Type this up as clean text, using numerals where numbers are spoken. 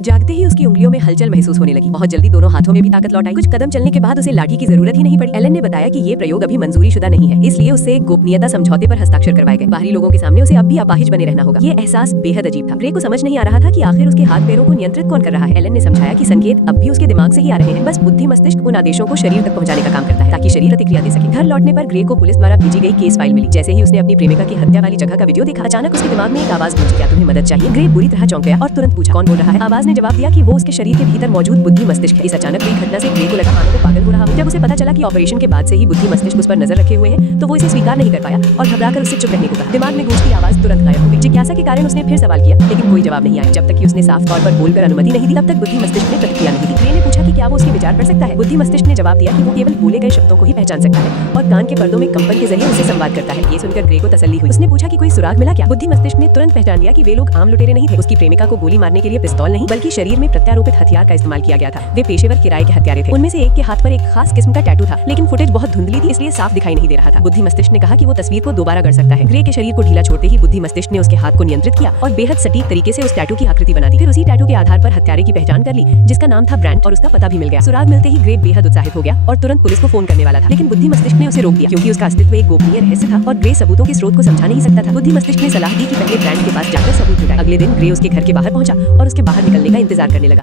जागते ही उसकी उंगलियों में हलचल महसूस होने लगी। बहुत जल्दी दोनों हाथों में भी ताकत लौट आई। कुछ कदम चलने के बाद उसे लाठी की जरूरत ही नहीं पड़ी। एलन ने बताया कि ये प्रयोग अभी मंजूरीशुदा नहीं है, इसलिए उससे गोपनीयता समझौते पर हस्ताक्षर करवाए गए। बाहरी लोगों के सामने उसे अब भी अपाहिज बने रहना होगा। ये एहसास बेहद अजीब था। ग्रे को समझ नहीं आ रहा था कि आखिर उसके हाथ पैरों को नियंत्रित कौन कर रहा है। एलन ने समझाया कि संकेत अब भी उसके दिमाग से ही आ रहे हैं, बस बुद्धि मस्तिष्क उन आदेशों को शरीर तक पहुंचाने का काम करता है ताकि शरीर प्रतिक्रिया दे सके। घर लौटने पर ग्रे को पुलिस द्वारा भेजी गई केस फाइल मिली। जैसे ही उसने अपनी प्रेमिका की हत्या वाली जगह का वीडियो देखा, अचानक उसके दिमाग में एक आवाज गूंजी, क्या तुम्हें मदद चाहिए? ग्रे बुरी तरह चौंक गया और तुरंत पूछा, कौन बोल रहा है? आवाज ने जवाब दिया कि वो उसके शरीर के भीतर मौजूद बुद्धि मस्तिष्क है। इस अचानक हुई घटना से ग्रे को लगा मानो वो पागल हो रहा हो। जब उसे पता चला कि ऑपरेशन के बाद से ही बुद्धि मस्तिष्क उस पर नजर रखे हुए हैं, तो वो इसे स्वीकार नहीं कर पाया और घबराकर उससे चुप रहने को कहा। दिमाग में गूंजती आवाज तुरंत गायब हो गई। जिज्ञासा के कारण उसने फिर सवाल किया, लेकिन कोई जवाब नहीं आया। जब तक कि उसने साफ तौर पर बोलकर अनुमति नहीं दी, तब तक बुद्धि मस्तिष्क ने प्रतिक्रिया नहीं दी। ग्रे ने पूछा कि क्या वो उसके विचार पढ़ सकता है? बुद्धि मस्तिष्क ने जवाब दिया कि वो केवल बोले गए शब्दों को ही पहचान सकता है और कान के पर्दों में कंपन के जरिए उससे संवाद करता है। ये सुनकर ग्रे को तसल्ली हुई। उसने पूछा कि कोई सुराग मिला क्या? बुद्धि मस्तिष्क ने तुरंत पहचान लिया कि वे लोग आम लुटेरे नहीं थे। उसकी प्रेमिका को गोली मारने के लिए पिस्तौल नहीं, बल्कि शरीर में प्रत्यारोपित हथियार का इस्तेमाल किया गया था। वे पेशेवर किराए के हत्यारे थे। उनमें से एक के हाथ पर एक खास किस्म का टैटू था, लेकिन फुटेज बहुत धुंधली थी, इसलिए साफ दिखाई नहीं दे रहा था। बुद्धि मस्तिष्क ने कहा कि वो तस्वीर को दोबारा कर सकता है। ग्रे के शरीर को ढीला छोड़ते ही बुद्धि मस्तिष्क ने उसके हाथ को नियंत्रित किया और बेहद सटीक तरीके से उस टैटू की आकृति बना दी। फिर उसी टैटू के आधार पर हत्यारे की पहचान कर ली, जिसका नाम था ब्रांड, और उसका पता भी मिल गया। सुराग मिलते ही ग्रे बेहद उत्साहित हो गया और तुरंत पुलिस को फोन करने वाला था, लेकिन बुद्धि मस्तिष्क ने उसे रोक दिया क्योंकि उसका अस्तित्व एक गोपनीय रहस्य था और ग्रे सबूतों के स्रोत को समझा नहीं सकता था। बुद्धि मस्तिष्क ने सलाह दी कि पहले ब्रांड के पास जाकर सबूत जुटाए। अगले दिन ग्रे उसके घर के बाहर पहुंचा और उसके बाहर निकलने का इंतजार करने लगा।